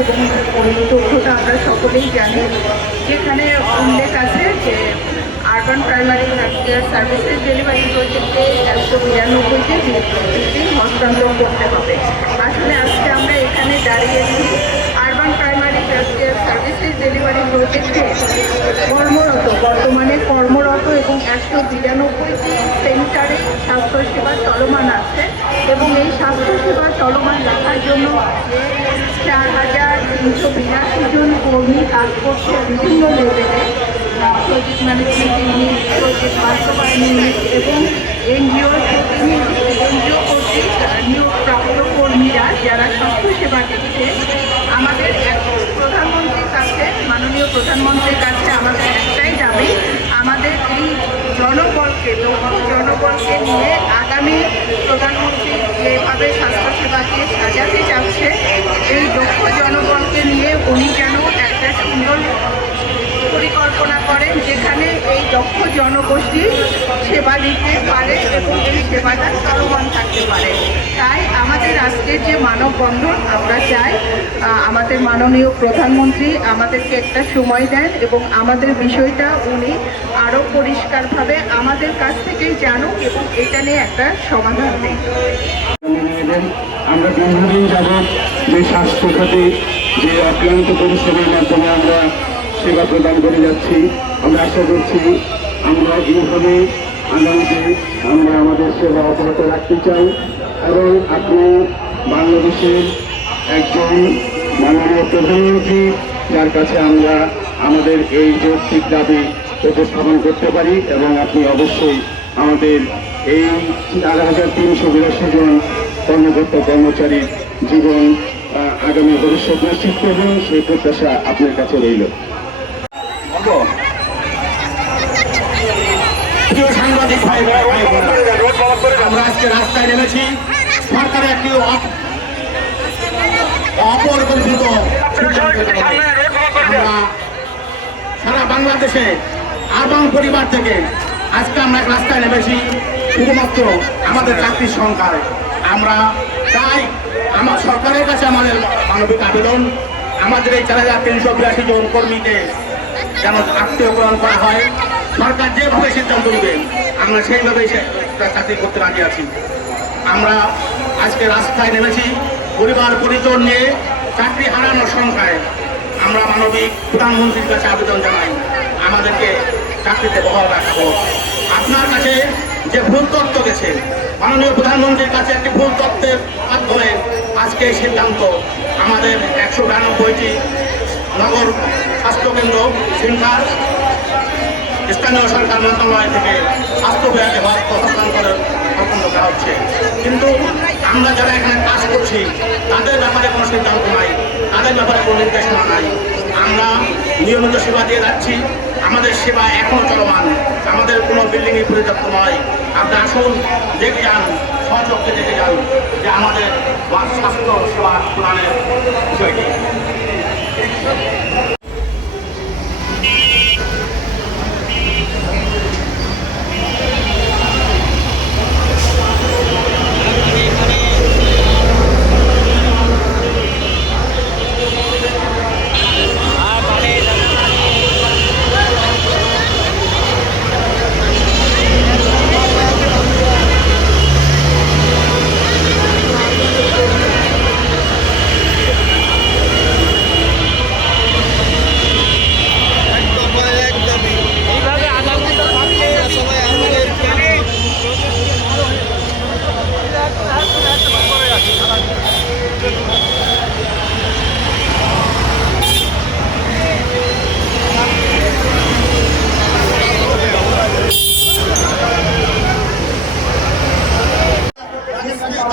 এবং ওই তথ্যটা আমরা সকলেই জানি, যেখানে উল্লেখ আছে যে urban primary health care services delivery প্রজেক্টে 192টি বিল্ডিং হস্তান্তর করতে হবে। আসলে আজকে আমরা এখানে দাঁড়িয়েছি urban primary health care services delivery প্রজেক্টে বর্তমানে কর্মরত এবং 192টি সেন্টারে স্বাস্থ্যসেবা চলমান আছে এবং এই স্বাস্থ্যসেবা চলমান রাখার জন্য 4,382 জন কর্মী কাজ করছে বিভিন্ন লেভেলে, প্রজেক্ট ম্যানেজমেন্ট ইউনিট, প্রজেক্ট বাস্তবায়ন ইউনিট এবং এনজিও কর্তৃক নিয়োগপ্রাপ্ত কর্মীরা যারা স্বাস্থ্যসেবা দিচ্ছে। আমাদের প্রধানমন্ত্রীর কাছে, মাননীয় প্রধানমন্ত্রীর কাছে আমাদের একটাই দাবি, আমাদের এই জনবলকে, দক্ষ জনবলকে নিয়ে আগামী প্রধানমন্ত্রী যেভাবে স্বাস্থ্যসেবাকে সাজাতে চাচ্ছে, এই দক্ষ জনবলকে নিয়ে উনি যেন একটা সুন্দর পরিকল্পনা করেন যেখানে এই দক্ষ জনগোষ্ঠী সেবা দিতে পারে এবং এই সেবাটা চলমান থাকতে পারে। তাই আমাদের আজকের যে মানববন্ধন, আমরা চাই আমাদের মাননীয় প্রধানমন্ত্রী আমাদেরকে একটা সময় দেন এবং আমাদের বিষয়টা উনি আরও পরিষ্কারভাবে আমাদের কাছ থেকেই জানুক এবং এটা নিয়ে একটা সমাধান দেন। আমরা দীর্ঘদিন যাবৎ যে স্বাস্থ্য খাতে যে অক্লান্ত পরিশ্রমের মাধ্যমে আমরা সেবা প্রদান করে যাচ্ছি, আমরা আশা করছি আমরা এইভাবে আগামীতে আমরা আমাদের সেবা অব্যাহত রাখতে চাই এবং আপনি বাংলাদেশের একজন মাননীয় প্রধানমন্ত্রী, যার কাছে আমরা আমাদের এই যৌক্তিক দাবি উপস্থাপন করতে পারি এবং আপনি অবশ্যই আমাদের এই 4,382 জন কর্মকর্তা কর্মচারীর জীবন আগামী ভবিষ্যৎ নিশ্চিত করবেন, সেই প্রত্যাশা আপনার কাছে রইল। সাংবাদিক ভাই, আমরা আজকে রাস্তায় নেমেছি সরকারের একটি অপরিকল্পিত আমরা সারা বাংলাদেশে আরবান পরিবার থেকে আজকে আমরা রাস্তায় নেমেছি শুধুমাত্র আমাদের চাকরির সংখ্যায়। আমরা চাই আমার সরকারের কাছে আমাদের মানবিক আবেদন, আমাদের এই 4,382 জন কর্মীকে যেন আত্মীয়করণ করা হয়। সরকার যেভাবে সিদ্ধান্ত নেবে আমরা সেইভাবেই চাকরি করতে রাজি আছি। আমরা আজকে রাস্তায় নেমেছি পরিবার পরিজন নিয়ে চাকরি হারানোর সংখ্যায়। আমরা মানবিক প্রধানমন্ত্রীর কাছে আবেদন জানাই আমাদেরকে চাকরিতে বহাল রাখা হোক। আপনার কাছে যে ভুল তথ্য গেছে, মাননীয় প্রধানমন্ত্রীর কাছে একটি ভুল তথ্যের মাধ্যমে আজকে এই সিদ্ধান্ত আমাদের 192টি নগর স্বাস্থ্যকেন্দ্র সেন্টার স্থানীয় সরকার মন্ত্রণালয় থেকে স্বাস্থ্য বিভাগে হস্তান্তরের পছন্দ করা হচ্ছে, কিন্তু আমরা যারা এখানে কাজ করছি তাদের ব্যাপারে কোনো সিদ্ধান্ত নাই, তাদের ব্যাপারে কোনো নির্দেশনা নাই। আমরা নিয়মিত সেবা দিয়ে যাচ্ছি, আমাদের সেবা এখনও চলমান, আমাদের কোনো বিল্ডিংই পরিত্যক্ত নয়। আপনি আসুন, দেখে যান, সচক্ষে দেখে যান যে আমাদের স্বাস্থ্য সেবা প্রদানের বিষয়টি।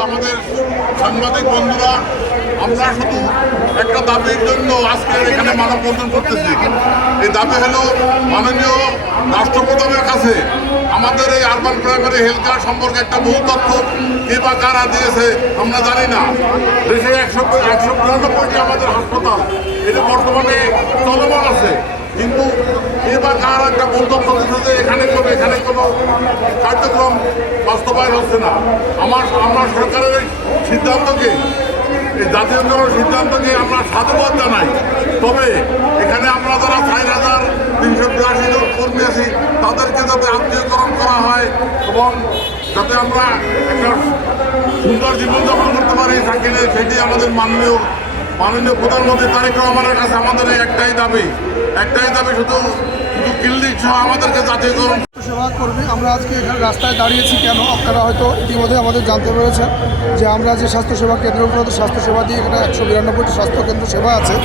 আমাদের সাংবাদিক বন্ধুরা, আমরা শুধু একটা দাবির জন্য আজকে এখানে মানববন্ধন করতেছি। এই দাবি হলো মাননীয় রাষ্ট্রপ্রধানের কাছে আমাদের এই আরবান প্রাইমারি হেলথ কেয়ার সম্পর্কে একটা বহু তথ্য কে বা কারা দিয়েছে আমরা জানি না। দেশে 192টি আমাদের হাসপাতাল এটা বর্তমানে চলমান আছে, কিন্তু কে বা কার একটা ভুল তথ্য দিচ্ছে যে এখানে কোনো কার্যক্রম বাস্তবায়ন হচ্ছে না। আমরা সরকারের সিদ্ধান্তকে এই জাতীয়করণ সিদ্ধান্তকে আমরা সাধুবাদ জানাই। তবে এখানে আমরা যারা 4,382 জন কর্মী আছি তাদেরকে যাতে আত্মীয়করণ করা হয় এবং যাতে আমরা একটা সুন্দর জীবনযাপন করতে পারি সেখানে সেটি আমাদের মাননীয় প্রধানমন্ত্রী তারেক রহমানের কাছে আমাদের একটাই দাবি শুধু ক্লিনিক সহ আমাদেরকে জাতীয়করণ সেবা কর্মী আমরা আজকে এখানে রাস্তায় দাঁড়িয়েছি কেন আপনারা হয়তো ইতিমধ্যে আমাদের জানতে পেরেছেন যে আমরা যে স্বাস্থ্যসেবা কেন্দ্রগুলোতে স্বাস্থ্যসেবা দিয়ে এখানে 192টি স্বাস্থ্যকেন্দ্র সেবা আছে।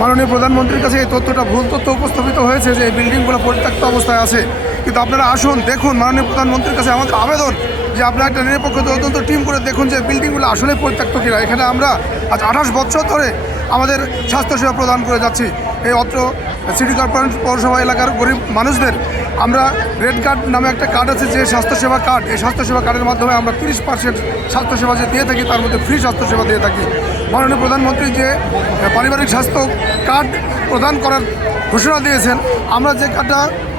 মাননীয় প্রধানমন্ত্রীর কাছে এই তথ্যটা ভুল তথ্য উপস্থাপিত হয়েছে যে এই বিল্ডিংগুলো পরিত্যক্ত অবস্থায় আছে, কিন্তু আপনারা আসুন দেখুন। মাননীয় প্রধানমন্ত্রীর কাছে আমাদের আবেদন যে আপনারা একটা নিরপেক্ষ তদন্ত টিম করে দেখুন যে বিল্ডিংগুলো আসলে পরিত্যক্ত কিনা। এখানে আমরা আজ 28 বছর ধরে আমাদের স্বাস্থ্যসেবা প্রদান করে যাচ্ছি। এই অত্র সিটি কর্পোরেশন পৌরসভা এলাকার গরিব মানুষদের আমরা রেড কার্ড নামে একটা কার্ড আছে যে স্বাস্থ্যসেবা কার্ড, এই স্বাস্থ্যসেবা কার্ডের মাধ্যমে আমরা 30% স্বাস্থ্যসেবা যে দিয়ে থাকি তার মধ্যে ফ্রি স্বাস্থ্যসেবা দিয়ে থাকি। মাননীয় প্রধানমন্ত্রী যে পারিবারিক স্বাস্থ্য কার্ড প্রদান করার ঘোষণা দিয়েছেন, আমরা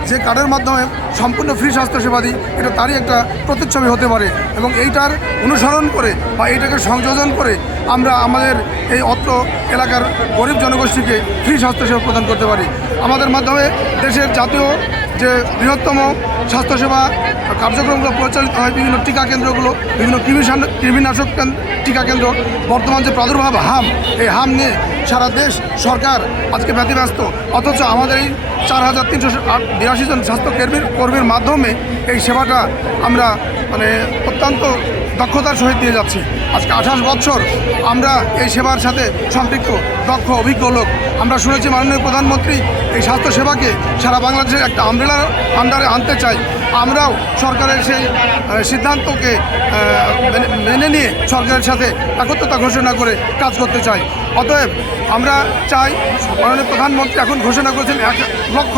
যে কার্ডের মাধ্যমে সম্পূর্ণ ফ্রি স্বাস্থ্যসেবা দিই, এটা তারই একটা প্রতিচ্ছবি হতে পারে এবং এইটার অনুসরণ করে বা এইটাকে সংযোজন করে আমরা আমাদের এই অত্র এলাকার গরিব জনগোষ্ঠীকে ফ্রি স্বাস্থ্যসেবা প্রদান করতে পারি। আমাদের মাধ্যমে দেশের জাতীয় যে বৃহত্তম স্বাস্থ্যসেবা কার্যক্রমগুলো পরিচালিত হয়, বিভিন্ন টিকা কেন্দ্রগুলো, বিভিন্ন কৃমিনাশক টিকা কেন্দ্র, বর্তমান যে প্রাদুর্ভাব হাম, এই হাম নিয়ে সারা দেশ সরকার আজকে ব্যতিব্যস্ত, অথচ আমাদের এই 4,382 জন স্বাস্থ্যকর্মীর মাধ্যমে এই সেবাটা আমরা অত্যন্ত দক্ষতার সহিত দিয়ে যাচ্ছি। আজকে 28 বছর আমরা এই সেবার সাথে সম্পৃক্ত দক্ষ অভিজ্ঞ লোক। আমরা শুনেছি মাননীয় প্রধানমন্ত্রী এই স্বাস্থ্যসেবাকে সারা বাংলাদেশের একটা আমব্রেলার আন্ডারে আনতে চাই। আমরাও সরকারের সেই সিদ্ধান্তকে মেনে নিয়ে সরকারের সাথে একত্রতা ঘোষণা করে কাজ করতে চাই। অতএব আমরা চাই মাননীয় প্রধানমন্ত্রী এখন ঘোষণা করেছেন 1 লক্ষ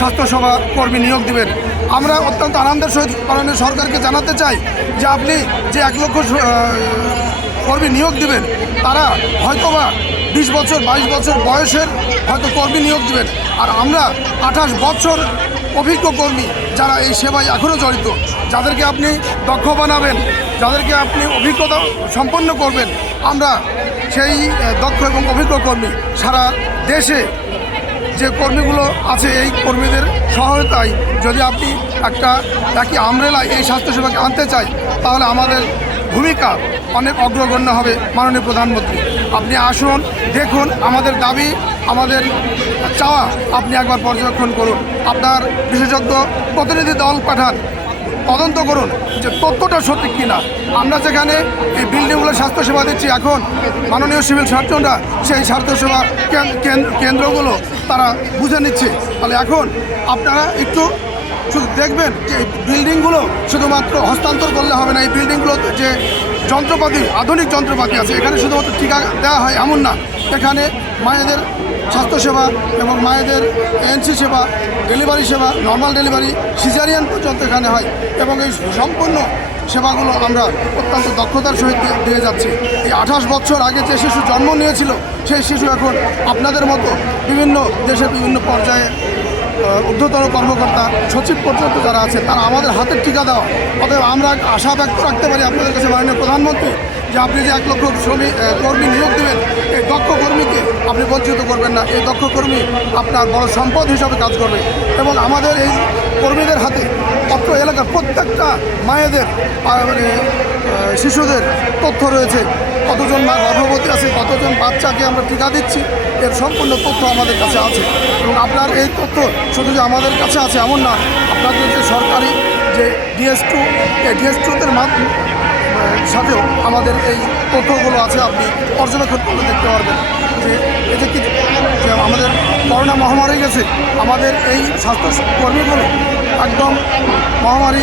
স্বাস্থ্যসেবা কর্মী নিয়োগ দিবেন। আমরা অত্যন্ত আনন্দের সহিত মাননীয় সরকারকে জানাতে চাই যে আপনি যে 1 লক্ষ কর্মী নিয়োগ দিবেন তারা হয়তোবা 20 বছর 22 বছর বয়সের হয়তো কর্মী নিয়োগ দিবেন, আর আমরা 28 বছর অভিজ্ঞ কর্মী যারা এই সেবায় এখনও জড়িত, যাদেরকে আপনি দক্ষ বানাবেন, যাদেরকে আপনি অভিজ্ঞতা সম্পন্ন করবেন, আমরা সেই দক্ষ এবং অভিজ্ঞ কর্মী সারা দেশে যে কর্মীগুলো আছে এই কর্মীদের সহায়তায় যদি আপনি একই আমব্রেলায় এই স্বাস্থ্যসেবাকে আনতে চাই তাহলে আমাদের ভূমিকা অনেক অগ্রগণ্য হবে। মাননীয় প্রধানমন্ত্রী আপনি আসুন, দেখুন আমাদের দাবি, আমাদের চাওয়া আপনি একবার পর্যবেক্ষণ করুন, আপনার বিশেষজ্ঞ প্রতিনিধি দল পাঠান, তদন্ত করুন যে তথ্যটা সঠিক কিনা। আমরা যেখানে এই বিল্ডিংগুলো স্বাস্থ্যসেবা দিচ্ছি, এখন মাননীয় সিভিল সার্জনরা সেই স্বাস্থ্যসেবা কেন্দ্রগুলো তারা বুঝে নিচ্ছে। তাহলে এখন আপনারা একটু শুধু দেখবেন যে এই বিল্ডিংগুলো শুধুমাত্র হস্তান্তর করলে হবে না। এই বিল্ডিংগুলোতে যে যন্ত্রপাতি, আধুনিক যন্ত্রপাতি আছে, এখানে শুধুমাত্র টিকা দেওয়া হয় এমন না, এখানে মায়েদের স্বাস্থ্যসেবা এবং মায়েদের এএনসি সেবা, ডেলিভারি সেবা, নর্মাল ডেলিভারি, সিজারিয়ান পর্যন্ত এখানে হয় এবং এই সম্পূর্ণ সেবাগুলো আমরা অত্যন্ত দক্ষতার সহিত দিয়ে যাচ্ছি। এই 28 বছর আগে যে শিশু জন্ম নিয়েছিল সেই শিশু এখন আপনাদের মতো বিভিন্ন দেশের বিভিন্ন পর্যায়ে ঊর্ধ্বতন কর্মকর্তা, সচিব পর্যন্ত যারা আছে তারা আমাদের হাতের টিকা দেওয়া। অতএব আমরা আশা ব্যক্ত রাখতে পারি আপনাদের কাছে মাননীয় প্রধানমন্ত্রী যে আপনি যে 1 লক্ষ কর্মী নিয়োগ দেবেন, এই দক্ষ কর্মীকে আপনি বঞ্চিত করবেন না। এই দক্ষ কর্মী আপনার বড় সম্পদ হিসাবে কাজ করবে এবং আমাদের এই কর্মীদের হাতে অত্র এলাকার প্রত্যেকটা মায়েদের শিশুদের তথ্য রয়েছে, কতজন মা গর্ভবতী আছে, কতজন বাচ্চাকে আমরা টিকা দিচ্ছি, এর সম্পূর্ণ তথ্য আমাদের কাছে আছে। এবং আপনার এই তথ্য শুধু যে আমাদের কাছে আছে এমন না, আপনাদের যে সরকারি যে DS2, এই DS2-দের সাথেও আমাদের এই তথ্যগুলো আছে, আপনি পর্যবেক্ষণ করে দেখতে পারবেন যে এতে কি যে আমাদের করোনা মহামারী গেছে, আমাদের এই স্বাস্থ্যকর্মীগুলো একদম মহামারী